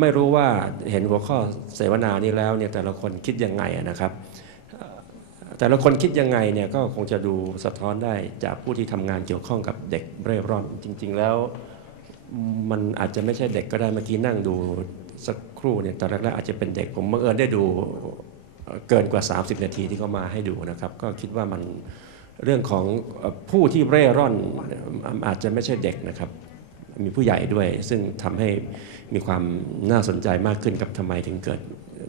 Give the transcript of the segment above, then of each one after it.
ไม่รู้ว่าเห็นหัวข้อเสวนานี้แล้วเนี่ยแต่ละคนคิดยังไงนะครับ แต่ละคนคิดยังไงเนี่ยก็คงจะดูสะท้อนได้จากผู้ที่ทำงานเกี่ยวข้องกับเด็กเร่ร่อน จริง ๆ แล้ว มันอาจจะไม่ใช่เด็กก็ได้เมื่อกี้นั่งดูสักครู่เนี่ยตอนแรกๆอาจจะเป็นเด็กผมบังเอิญได้ดูเกินกว่า 30 นาทีที่เขามาให้ดูนะครับ ก็คิดว่ามันเรื่องของผู้ที่เร่ร่อนอาจจะไม่ใช่เด็กนะครับ มีผู้ใหญ่ด้วย ซึ่งทำให้มีความน่าสนใจมากขึ้นกับทำไมถึงเกิด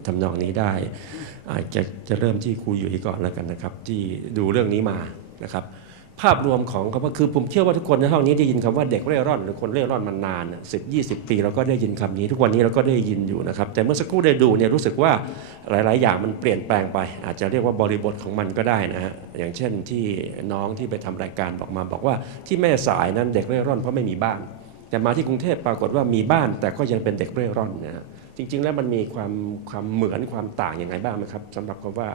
ทำนองนี้ได้ อาจจะจะเริ่มที่ครูอยู่ก่อนแล้วกันนะครับ ที่ดูเรื่องนี้มานะครับ ภาพรวมของคำว่าคือผมเชื่อว่าทุกคนในห้องนี้ได้ยินคำว่าเด็กเร่ร่อนหรือคนเร่ร่อนมานานสิบยี่สิบปีเราก็ได้ยินคำนี้ทุกวันนี้เราก็ได้ยินอยู่นะครับ แต่เมื่อสักครู่ได้ดูเนี่ยรู้สึกว่าหลาย ๆ อย่างมันเปลี่ยนแปลงไป อาจจะเรียกว่าบริบทของมันก็ได้นะฮะอย่างเช่นที่น้องที่ไปทำรายการบอกมา บอกว่าที่แม่สายนั้นเด็กเร่ร่อนเพราะไม่มีบ้าน แต่มาที่กรุงเทพปรากฏว่ามีบ้านแต่ก็ยังเป็นเด็กเร่ร่อนนะฮะจริง ๆ แล้วมันมีความความเหมือนความต่างยังไงบ้างไหมครับสำหรับคำว่า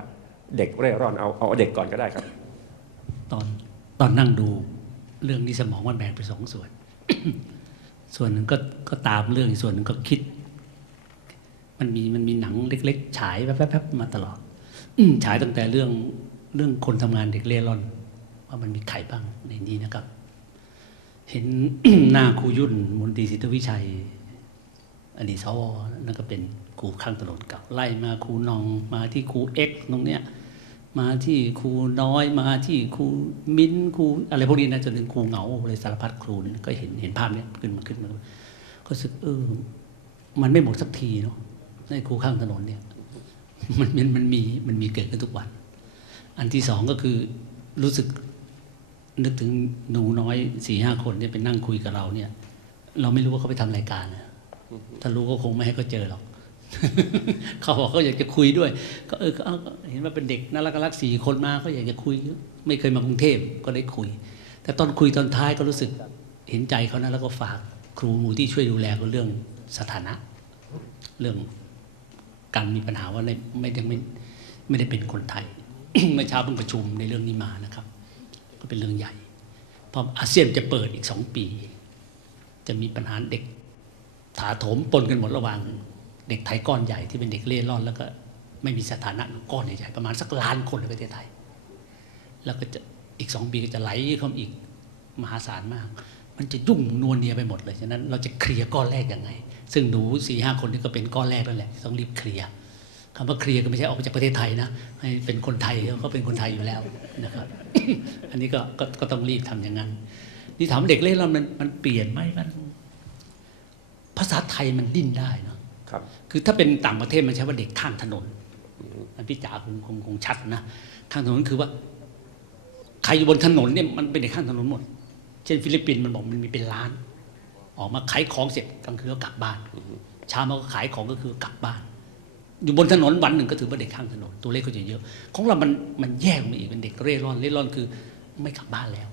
เด็กเร่ร่อนเอาเอาเด็กก่อนก็ได้ครับ ตอนตอนนั่งดูเรื่องนี้สมองมันแบ่งเป็นสองส่วน ส่วนหนึ่งก็ก็ตามเรื่องอีกส่วนหนึ่งก็คิด มันมีมันมีหนังเล็ก ๆ ฉายแป๊บๆมาตลอด อืฉายตั้งแต่เรื่องเรื่องคนทำงานเด็กเล่ร่อน ว่ามันมีใครบ้างในนี้นะครับ เห็นหน้าครูยุ่นมนตรีสิทธวิชัยอดีตสวนั่นก็เป็นครูข้างถนนเก่าไล่มาครูนองมาที่ครูเอ็กตรงเนี้ยมาที่ครูน้อยมาที่ครูมิ้นครูอะไรพวกนี้นะจนถึงครูเหงาเลยสารพัดครูนี่ก็เห็นเห็นภาพเนี้ยขึ้นมาขึ้นมาก็รู้สึกเออมันไม่หมดสักทีเนาะในครูข้างถนนเนี่ยมันมันมันมีมันมีเกิดขึ้นทุกวัน อันที่สองก็คือรู้สึก นึกถึงหนูน้อยสี่ห้าคนเนี่ยไปนั่งคุยกับเราเนี่ย เราไม่รู้ว่าเขาไปทำรายการนะถ้ารู้ก็คงไม่ให้เขาเจอหรอกเขาบอกเขาอยากจะคุยด้วย ก็เออเอาเห็นว่าเป็นเด็กน่ารักรักสี่คนมาเขาอยากจะคุย ไม่เคยมากรุงเทพก็ได้คุย แต่ตอนคุยตอนท้ายก็รู้สึกเห็นใจเขานะแล้วก็ฝากครูมูที่ช่วยดูแลก็เรื่องสถานะ เรื่องการมีปัญหาว่าไม่ไม่ได้ไม่ไม่ได้เป็นคนไทยเมื่อเช้าเพิ่งประชุมในเรื่องนี้มานะครับ ก็เป็นเรื่องใหญ่เพราะอาเซียนจะเปิดอีกสองปี จะมีปัญหาเด็กถาโถมปนกันหมดระหว่าง เด็กไทยก้อนใหญ่ที่เป็นเด็กเล่ร่อนแล้วก็ไม่มีสถานะก้อนใหญ่ประมาณสักล้านคนในประเทศไทย แล้วก็จะอีกสองปีก็จะไหลเข้ามาอีกมหาศาลมาก มันจะยุ่งนวลเนียไปหมดเลยฉะนั้นเราจะเคลียร์ก้อนแรกยังไง ซึ่งหนูสี่ห้าคนนี้ก็เป็นก้อนแรกนั่นแหละต้องรีบเคลียร์ คำว่าเคลียร์ก็ไม่ใช่ออกมาจากประเทศไทยนะให้เป็นคนไทยเขาเป็นคนไทยอยู่แล้วนะครับ อันนี้ก็ก็ก็ต้องรีบทำอย่างนั้น นี่ถามว่าเด็กเล่ร่อนมันมันเปลี่ยนไหมมัน ภาษาไทยมันดิ้นได้เนาะครับ คือถ้าเป็นต่างประเทศมันใช้ว่าเด็กข้างถนนอันพี่จ๋าคงคงคงชัดนะข้างถนนคือว่า ใครอยู่บนถนนเนี่ยมันเป็นเด็กข้างถนนหมด เช่นฟิลิปปินส์มันบอกมันมีเป็นล้าน ออกมาขายของเสร็จกลางคืนก็กลับบ้านเช้ามาก็ขายของก็คือกลับบ้าน อยู่บนถนนวันหนึ่งก็ถือว่าเด็กข้างถนนตัวเลขก็จะเยอะ ของเรามันมันแยกออกมาอีกเป็นเด็กเร่ร่อนเร่ร่อนคือไม่กลับบ้านแล้ว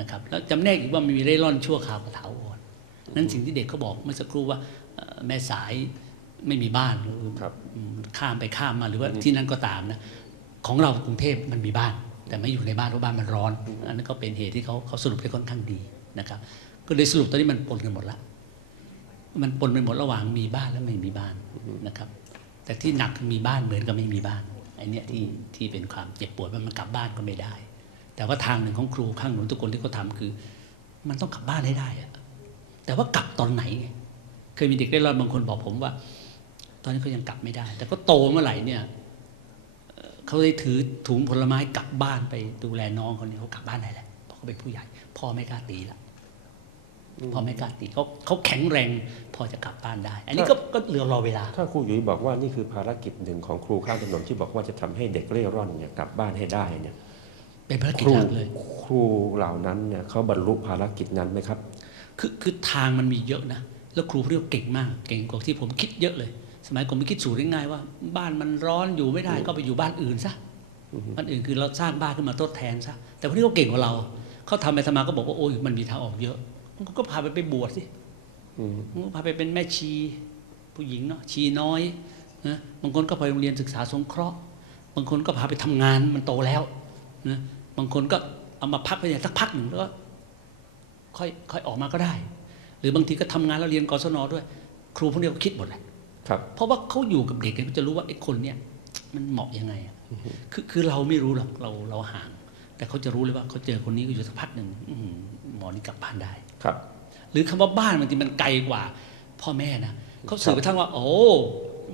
นะครับแล้วจำแนกอีกว่ามันมีเร่ร่อนชั่วคราวกับถาวรนั้นสิ่งที่เด็กเขาบอกเมื่อสักครู่ว่าเอ่อแม่สายไม่มีบ้านครับอืมข้ามไปข้ามมาหรือว่าที่นั่นก็ตามนะของเรากรุงเทพมันมีบ้าน แต่ไม่อยู่ในบ้านเพราะบ้านมันร้อน อันนั้นก็เป็นเหตุที่เขาเขาสรุปได้ค่อนข้างดีนะครับ ก็เลยสรุปตอนนี้มันปนกันหมดละมันปนไปหมดระหว่างมีบ้านและไม่มีบ้านนะครับ แต่ที่หนักมีบ้านเหมือนกับไม่มีบ้านไอ้เนี่ยที่ที่เป็นความเจ็บปวดว่ามันกลับบ้านก็ไม่ได้ แต่ว่าทางหนึ่งของครูข้างหนุนทุกคนที่เขาทาคือ มันต้องกลับบ้านให้ได้อะแต่ว่ากลับตอนไหน เคยมีเด็กเล่ร่อนบางคนบอกผมว่า ตอนนี้เขายังกลับไม่ได้ แต่ก็โตเมื่อไหร่เนี่ยเอ่อเขาได้ถือถุงผลไม้กลับบ้านไปดูแลน้องเขาเนี่ยเขากลับบ้านได้แหละเพราะเขาเป็นผู้ใหญ่ พ่อไม่กล้าตีละ พ่อไม่กล้าตีเขาเขาแข็งแรงพอจะกลับบ้านได้ อันนี้ก็ก็เหลือรอเวลา ถ้าครูหยุยบอกว่านี่คือภารกิจหนึ่งของครูข้างถนนที่บอกว่าจะทำให้เด็กเร่ร่อนเนี่ยกลับบ้านให้ได้เนี่ยเป็นภารคกิจรูหลักเลย ครูเหล่านั้นเนี่ยเขาบรรลุภารกิจนั้นไหมครับ คือคือทางมันมีเยอะนะ แล้วครูเรียกว่าเก่งมาก เก่งกว่าที่ผมคิดเยอะเลย สมัยผมไม่คิดสูตรง่ายๆว่า บ้านมันร้อนอยู่ไม่ได้ก็ไปอยู่บ้านอื่นซะบ้านอื่นคือเราสร้างบ้านขึ้นมาทดแทนซะแต่พวกนี้เขาเก่งกว่าเราเขาทำไปทำมาก็บอกว่าโอ้ยมันมีทางออกเยอะ มันก็พาไปไปบวชสิอืมมันก็พาไปเป็นแม่ชี ผู้หญิงเนาะชีน้อยนะบางคนก็ไปโรงเรียนศึกษาสงเคราะห์ บางคนก็พาไปทำงานมันโตแล้วนะบางคนก็เอามาพักไปเนี่ยสักพักหนึ่งแล้วก็ค่อยค่อยออกมาก็ได้ หรือบางทีก็ทำงานแล้วเรียนกศนด้วยคครูพวกนี้ก็คิดหมดเลยครับเพราะว่าเขาอยู่กับเด็กเนี่ยเขาจะรู้ว่าไอ้คนเนี่ยมันเหมาะยังไงอะคือคือเราไม่รู้หรอกเราเราห่าง แต่เขาจะรู้เลยว่าเขาเจอคนนี้ก็อยู่สักพักหนึ่งอื้อ หือหมอนี่กลับบ้านได้ครับ หรือคำว่าบ้านบางทีมันไกลกว่า พ่อแม่นะเขาสื่อไปทั้งว่า โอ้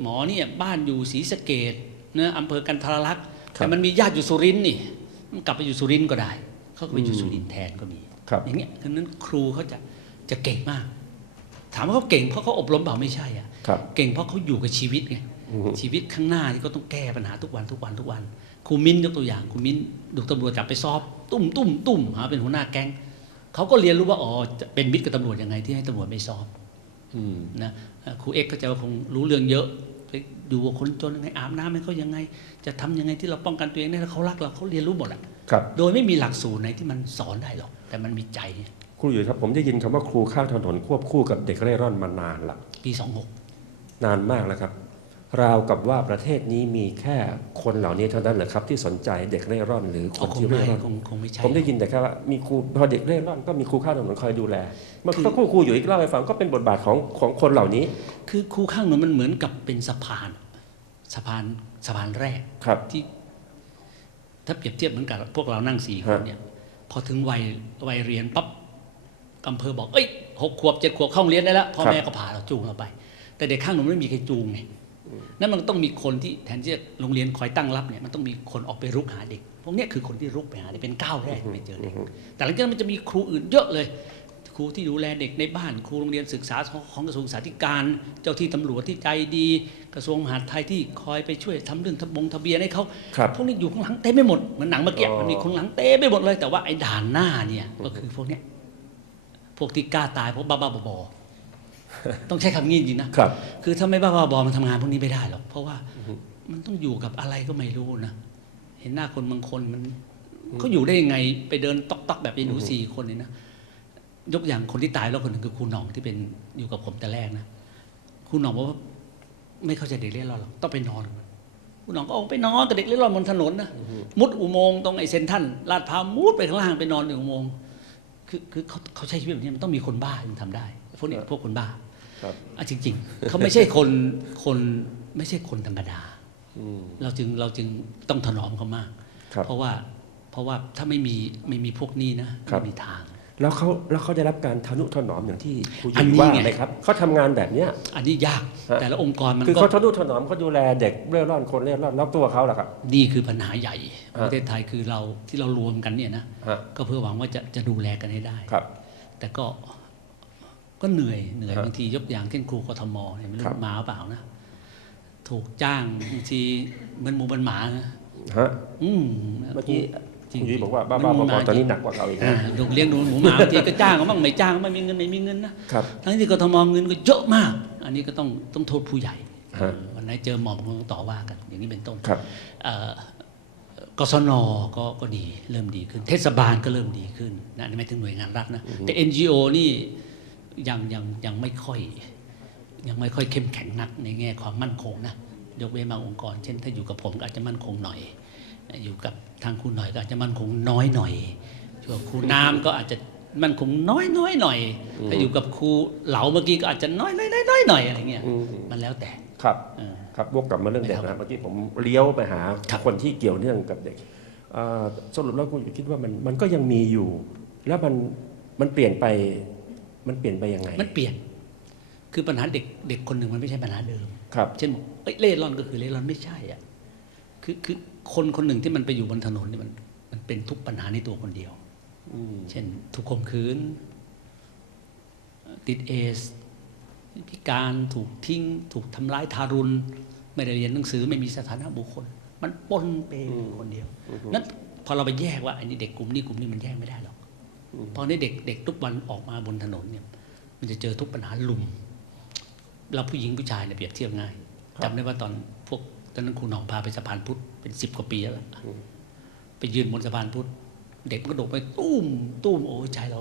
หมอเนี่ยบ้านอยู่ศรีสะเกดเนะอำเภอกันทรลักษณ์ครับแต่มันมีญาติอยู่สุรินทร์นี่มันกลับไปอยู่สุรินทร์ก็ได้ เขาก็ไปอยู่สุรินทร์แทนก็มีครับอย่างเงี้ยคือนั้นครูเขาจะจะเก่งมาก ถามว่าเขาเก่งเพราะเขาอบรมเปล่าไม่ใช่อะครับเก่งเพราะเขาอยู่กับชีวิตไงอือฮึชีวิตข้างหน้าที่เขาต้องแก้ปัญหาทุกวันทุกวันทุกวันครูมิ้นยกตัวอย่างครูมิ้นดูตำรวจจับไปสอบ ตุ้มตุ้มตุ้มหาเป็นหัวหน้าแก๊ง เขาก็เรียนรู้ว่าอ๋อจะเป็นมิตรกับตำรวจยังไงที่ให้ตำรวจไม่สอบอืมนะเอ่อครูเอ็กซ์ก็จะว่าคงรู้เรื่องเยอะไปดูว่าคนจนยังไงอาบน้ำให้เขายังไง จะทำยังไงที่เราป้องกันตัวเองได้ถ้าเขารักเราเขาเรียนรู้หมดอะครับโดยไม่มีหลักสูตรไหนที่มันสอนได้หรอก แต่มันมีใจครูอยู่ครับ ผมได้ยินคำว่าครูข้างถนนควบคู่กับเด็กเร่ร่อนมานานละปีสองหกนานมากแล้วครับ ราวกับว่าประเทศนี้มีแค่คนเหล่านี้เท่านั้นเหรอครับ ที่สนใจเด็กเร่ร่อน หรือคก็นคงที่ไม่เร่ร่อนคงคงไม่ใช่ผมได้ยินแต่แค่ว่ามีครูพอเด็กเร่ร่อนก็มีครูข้างถนนคอยดูแลเมื่อสักครู่ครูอยู่อีกเล่าให้ฟังก็เป็นบทบาทของของคนเหล่านี้ คือครูข้างถนนมันเหมือนกับเป็นสะพานสะพานสะพานแรกครับที่ ถ้าเปรียบเทียบเหมือนกับพวกเรานั่งสี่คนฮะเนี่ยพอถึงวัยวัยเรียนปั๊บอำเภอบอกเอ้ยหกขวบเจ็ดขวบเข้าโรงเรียนได้แล้วพ่อแม่ก็พาเราจูงเราไป แต่เด็กข้างถนนไม่มีใครจูงไง นั่นมันต้องมีคนที่แทนที่จะโรงเรียนคอยตั้งรับเนี่ยมันต้องมีคนออกไปรุกหาเด็ก พวกเนี้ยคือคนที่รุกไปหาเด็กเป็นก้าวแรกที่ไปเจอเด็ก แต่หลังจากนั้นมันจะมีครูอื่นเยอะเลย ครูที่ดูแลเด็กในบ้าน ครูโรงเรียนศึกษาของของกระทรวงศึกษาธิการ เจ้าที่ตำรวจที่ใจดี กระทรวงมหาดไทยที่คอยไปช่วยทำเรื่องทะบงทะเบียนให้เขาครับพวกนี้อยู่ข้างหลังเต็มไปหมดเหมือนหนังเมื่อกี้อ๋อมันมีคนหลังเต็มไปหมดเลย แต่ว่าไอ้ด่านหน้าเนี่ยก็คือพวกเนี้ยพวกที่กล้าตายพวกบ้าบ้าๆบอๆ ต้องใช้คำงี้จริงๆนะครับ คือถ้าไม่บ้าบ้าๆบอๆมันทำงานพวกนี้ไม่ได้หรอกเพราะว่ามันต้องอยู่กับอะไรก็ไม่รู้นะเห็นหน้าคนบางคนมันเขาอยู่ได้ยังไงไปเดินตอกๆแบบไอ้หนูสี่คนเนี่ยนะยกอย่างคนที่ตายแล้วคนหนึ่งคือครูหน่องที่เป็นอยู่กับผมแต่แรกนะครูหน่องบอกว่าไม่เข้าใจเด็กเล่นร่อนหรอกต้องไปนอนครูหน่องก็ออกไปนอนกับเด็กเล่นร่อนบนถนนนะมุดอุโมงค์ตรงไอ้เซนทรันลาดพร้าวมุดไปข้างล่างไปนอนในอุโมงค์คือคือเขาเขาใช้ชีวิตแบบนี้มันต้องมีคนบ้าถึงทำได้พวกเนี้ยพวกคนบ้าครับ อะจริง ๆ เขาไม่ใช่คนคนไม่ใช่คนธรรมดาอืมเราจึงเราจึงต้องถนอมเขามากครับเพราะว่าเพราะว่าถ้าไม่มีไม่มีพวกนี้นะครับไม่มีทาง แล้วเขาแล้วเขาได้รับการทนุถนอมอย่างที่ครูหอัญินงนี้ว่าไงไหมครับเขาทำงานแบบเนี้ยอันนี้ยากฮะแต่ละองค์กรมันคือก็เขาทนุถนอมเขาดูแลเด็กเร่ร่อนคนเร่ร่อนแล้วตัวเขาล่ะครับนี่คือปัญหาใหญ่ปฮะระเทศไทยคือเราที่เรารวมกันเนี่ยนะฮะก็เพื่อหวังว่าจะจะดูแลกันให้ได้ครับ แต่ก็ ก็เหนื่อยเหนื่อยฮะบางทียกอย่างเช่นครูกทมเนี่ยไม่รู้ครับมาเปล่านะถูกจ้างบางทีเหมันหมูเหมันหมานะฮะอืมเมื่อกี้จริงคุณยุ้ยบอกว่าเหมืบ้าหมูๆหบอมๆตอนนี้หนักกว่าเขาอีกอ่านะลูกเลี้ยงดูหมูหมาบางทีก็จ้างเขาบ้างไม่จ้างเขาบ้างไม่มีเงินไม่มีเงินนะครับทั้งที่กทมเงินก็เยอะมาก อันนี้ก็ต้องต้องโทษผู้ใหญ่ฮะวันไหนเจอหมอบก็ต้องต่อว่ากัน อย่างนี้เป็นต้นครับเอ่อกศนก็ก็ดีเริ่มดีขึ้น เทศบาลก็เริ่มดีขึ้นนะอันนี้ไม่ถึงหน่วยงานรัฐนะแต่ NGO นี่ ยังยังยังไม่ค่อย ยังไม่ค่อยเข้มแข็งนักในแง่ความมั่นคงนะยกเว้นบางองค์กร เช่น ถ้าอยู่กับผมก็อาจจะมั่นคงหน่อย อยู่กับทางครูหน่อยก็อาจจะมั่นคงน้อยหน่อยอยู่กับครูน้ำก็อาจจะมั่นคงน้อยน้อยหน่อย ถ้าอยู่กับครูเหลาเมื่อกี้ก็อาจจะน้อยน้อยน้อยน้อยหน่อยอะไรเงี้ยอืมมันแล้วแต่ครับเออครับวกกลับมาเรื่องเด็กไม่ครันะบเมื่อกี้ผมเลี้ยวไปหาครับคนที่เกี่ยวเนื่องกับเด็กอ่าสรุปแล้วคุณอยู่คิดว่ามันมันก็ยังมีอยู่ แล้วมันมันเปลี่ยนไป มันเปลี่ยนไปยังไง มันเปลี่ยน คือปัญหาเด็กเด็กคนหนึ่งมันไม่ใช่ปัญหาเดิม ครับ เช่นบอกเอ้ยเล่ร่อนก็คือเล่ร่อนไม่ใช่อะ คือคือคนคนหนึ่งที่มันไปอยู่บนถนนเนี่ยมัน มันเป็นทุกปัญหาในตัวคนเดียวอืมเช่น ถูกข่มขืน ติดเอสพิการถูกทิ้ง ถูกทำร้ายทารุณ ไม่ได้เรียนหนังสือไม่มีสถานะบุคคล มันปนเปอยู่คนเดียวนั้นพอเราไปแยกว่าอันนี้เด็กกลุ่มนี้กลุ่มนี้มันแยกไม่ได้หรอก เพราะในเด็กเด็กทุกวันออกมาบนถนนเนี่ย มันจะเจอทุกปัญหาลุมเราผู้หญิงผู้ชายเนี่ยเปรียบเทียบง่ายจำได้ว่าตอนพวกตอนนั้นครูหน่องพาไปสะพานพุทธเป็นสิบกว่าปีแล้วล่ะไปยืนบนสะพานพุทธเด็กมันก็โดดไปตุ้มตุ้มโอ้ยใจเรา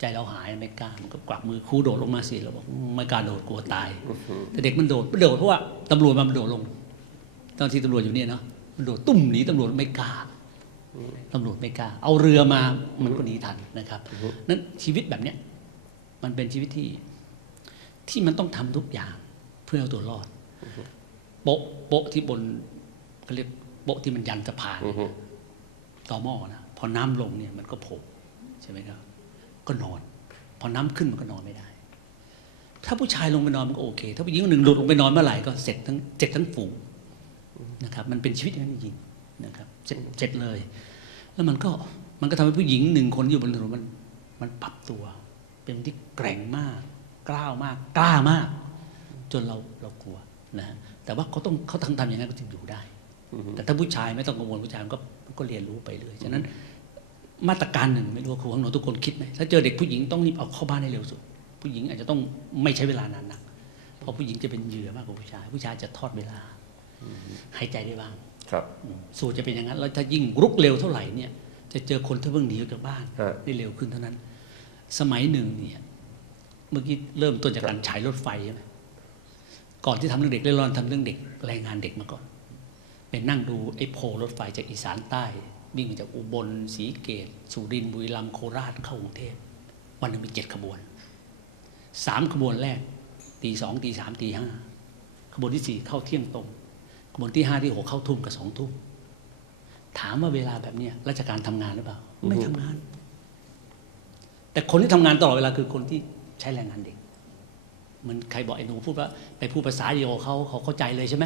ใจเราหายไม่กล้ามันก็กวักมือครูโดดลงมาสิเราบอกไม่กล้าโดดกลัวตาย แต่เด็กมันโดดมันโดดเพราะว่าตำรวจมันโดดลง ตอนที่ตำรวจอยู่เนี่ยเนาะมันโดดตุ้มหนีตำรวจไม่กล้า ตำรวจไม่กล้า เอาเรือมามันก็หนีทันนะครับนั้นชีวิตแบบเนี้ยมันเป็นชีวิตที่ที่มันต้องทำทุกอย่างเพื่อเอาตัวรอดโปะโปะที่บนเขาเรียกโปะที่มันยันสะพานต่อหม้อนะพอน้ำลงเนี่ยมันก็โผล่ใช่ไหมครับ ก็นอน พอน้ำขึ้นมันก็นอนไม่ได้ ถ้าผู้ชายลงไปนอนมันก็โอเค ถ้าผู้หญิงคนหนึ่งหลุดลงไปนอนเมื่อไหร่ก็เสร็จทั้งเสร็จทั้งฝูงนะครับ มันเป็นชีวิตอย่างนั้นจริงนะครับเจเสร็จเลย แล้วมันก็มันก็ทำให้ผู้หญิงหนึ่งคนที่อยู่บนถนนมัน มันปรับตัว เป็นคนที่แกร่งมาก กล้าวมาก กล้ามาก จนเราเรากลัวนะฮะแต่ว่าเขาต้องเขาทำทำอย่างนั้นก็ถึงอยู่ได้ แต่ถ้าผู้ชายไม่ต้องกังวลผู้ชายมันก็มันก็เรียนรู้ไปเลยฉะนั้นมาตรการหนึ่งไม่รู้ว่าครูข้างนอกทุกคนคิดไหมถ้าเจอเด็กผู้หญิงต้องรีบเอาเข้าบ้านให้เร็วสุด ผู้หญิงอาจจะต้องไม่ใช้เวลานานนัก เพราะผู้หญิงจะเป็นเหยื่อมากกว่าผู้ชาย ผู้ชายจะทอดเวลาหายใจได้บ้าง ครับอืมสูตรจะเป็นอย่างนั้น แล้วถ้ายิ่งรุกเร็วเท่าไหร่เนี่ย จะเจอคนที่เพิ่งหนีออกจากบ้านฮะได้เร็วขึ้นเท่านั้น สมัยหนึ่งเนี่ย เมื่อกี้เริ่มต้นจากการฉายรถไฟใช่ไหมก่อนที่ทำเรื่องเด็กเล่ร่อนทำเรื่องเด็กแรงงานเด็กมาก่อนไปนั่งดูไอ้โพลรถไฟจากอีสานใต้วิ่งมาจากอุบลศรีเกตสุรินทร์บุรีรัมย์โคราชเข้ากรุงเทพวันหนึ่งมีเจ็ดขบวนสามขบวนแรกตีสองตีสามตีห้าขบวนที่สี่เข้าเที่ยงตรงขบ วนที่ห้าที่หกเข้าทุ่มกับสองทุ่มถามว่าเวลาแบบเนี้ยราชการทำงานหรือเปล่า ไม่ทำงาน แต่คนที่ทำงานตลอดเวลาคือคนที่ใช้แรงงานเด็กเหมือนใครบอกไอ้หนูพูดว่าไปพูดภาษาเดียวกับเขาเขาเข้าใจเลยใช่ไหม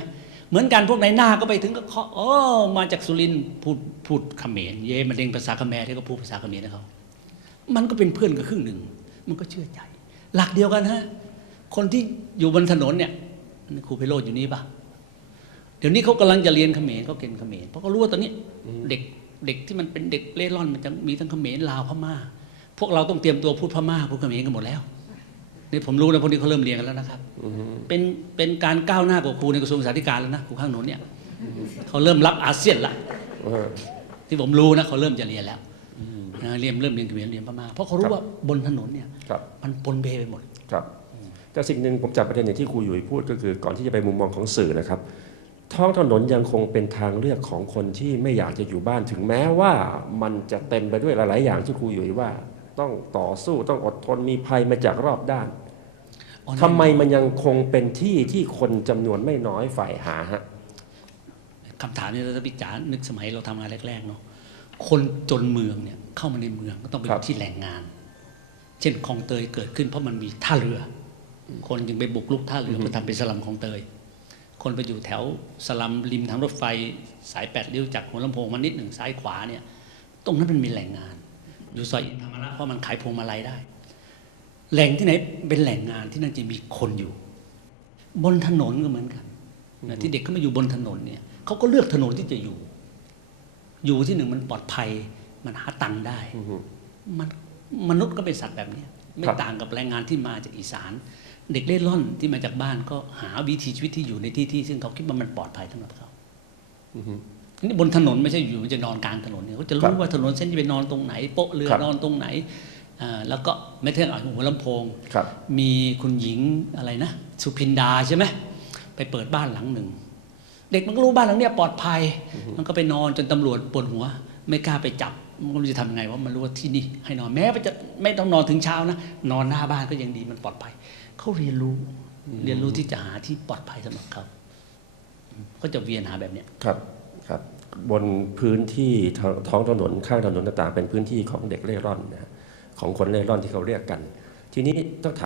เหมือนกันพวกในหน้าก็ไปถึงก็เคาะอ๋อมาจากสุรินทร์พูดพูดเขมรเย่มาเด้งภาษาเขมรที่ก็พูดภาษาเขมรนะเขามันก็เป็นเพื่อนกันครึ่งหนึ่ง มันก็เชื่อใจ หลักเดียวกันฮะคนที่อยู่บนถนนเนี่ยครูไพโรจน์อยู่นี่ปะ เดี๋ยวนี้เขากำลังจะเรียนเขมรเขาเก่งเขมรเพราะเขารู้ว่าตอนนี้เด็กเด็กที่มันเป็นเด็กเล่ร่อนมันจะมีทั้งเขมรลาวพม่า พวกเราต้องเตรียมตัวพูดพม่าพูดเขมรกันหมดแล้วนี่ผมรู้นะพวกนี้เขาเริ่มเรียนกันแล้วนะครับเป็นเป็นการก้าวหน้ากว่าครูในกระทรวงศึกษาธิการแล้วนะครูข้างโน้นเนี่ยเขาเริ่มรับอาเซียนละเออที่ผมรู้นะเขาเริ่มจะเรียนแล้วนะเรียนเริ่มเรียนเขมรเรียนพม่าเพราะเขารู้ครับว่าบนถนนเนี่ยครับมันปนเปไปหมดครับแต่สิ่งหนึ่งผมจับประเด็นอย่างที่ครูหยุยพูดก็คือก่อนที่จะไปมุมมองของสื่อนะครับ ท้องถนนยังคงเป็นทางเลือกของคนที่ไม่อยากจะอยู่บ้านถึงแม้ว่ามันจะเต็มไปด้วยหลาย ๆ อย่างที่ครูหยุยว่า ต้องต่อสู้ต้องอดทนมีภัยมาจากรอบด้านอ๋อทำไมมันยังคงเป็นที่ที่คนจำนวนไม่น้อยฝ่ายหาฮะคำถามนี้ถ้าพิจารนึกสมัยเราทำงานแรก ๆ เนาะคนจนเมืองเนี่ยเข้ามาในเมืองก็ต้องไปอครับยู่ที่แหล่งงาน เช่นคลองเตยเกิดขึ้นเพราะมันมีท่าเรือ คนจึงไปบุกลุกท่าเรือเพื่อทำเป็นสลัมคลองเตย คนไปอยู่แถวสลัมริมทางรถไฟสายแปดเลี้ยวจากหัวลำโพงมานิดหนึ่งซ้ายขวาเนี่ยตรงนั้นมันมีแหล่งงาน อยู่ซอยอินธรรมระเพราะมันขายพวงมาลัยได้ แหล่งที่ไหนเป็นแหล่งงานที่นั่นจะมีคนอยู่ บนถนนก็เหมือนกันนะที่เด็กเขามาอยู่บนถนนเนี่ยเขาก็เลือกถนนที่จะอยู่ อยู่ที่หนึ่งมันปลอดภัย มันหาตังค์ได้มันมนุษย์ก็เป็นสัตว์แบบเนี้ยไม่ครับต่างกับแรงงานที่มาจากอีสาน เด็กเล่ร่อนที่มาจากบ้านก็หาวิถีชีวิตที่อยู่ในที่ที่ซึ่งเขาคิดว่ามันปลอดภัยสำหรับเขานี่บนถนนไม่ใช่อยู่มันจะนอนกลางถนนเนี่ยเขาจะครัรู้บว่าถนนเส้นที่ไปนอนตรงไหนโป๊ะเรือครับนอนตรงไหนอ่าแล้วก็ไม่เท่าหัวลำโพงครับมีคุณหญิงอะไรนะ สุพินดาใช่ไหมไปเปิดบ้านหลังหนึ่ง เด็กมันก็รู้บ้านหลังเนี้ยปลอดภัย มันก็ไปนอนจนตำรวจปวดหัว ไม่กล้าไปจับมันก็ไม่รู้จะทำยังไงว่ามันรู้ว่าที่นี่ให้นอนแม้ว่าจะไม่ต้องนอนถึงเช้านะนอนหน้าบ้านก็ยังดีมันปลอดภัย เขาเรียนรู้ เรียนรู้ที่จะหาที่ปลอดภัยสำหรับเขาอืมก็จะเวียนหาแบบเนี้ยครับครับ บนพื้นที่ท้องท้องถนนข้างถนนต่างๆ เป็นพื้นที่ของเด็กเล่ร่อนนะฮะของคนเล่ร่อนที่เขาเรียกกัน ทีนี้ต้องถาม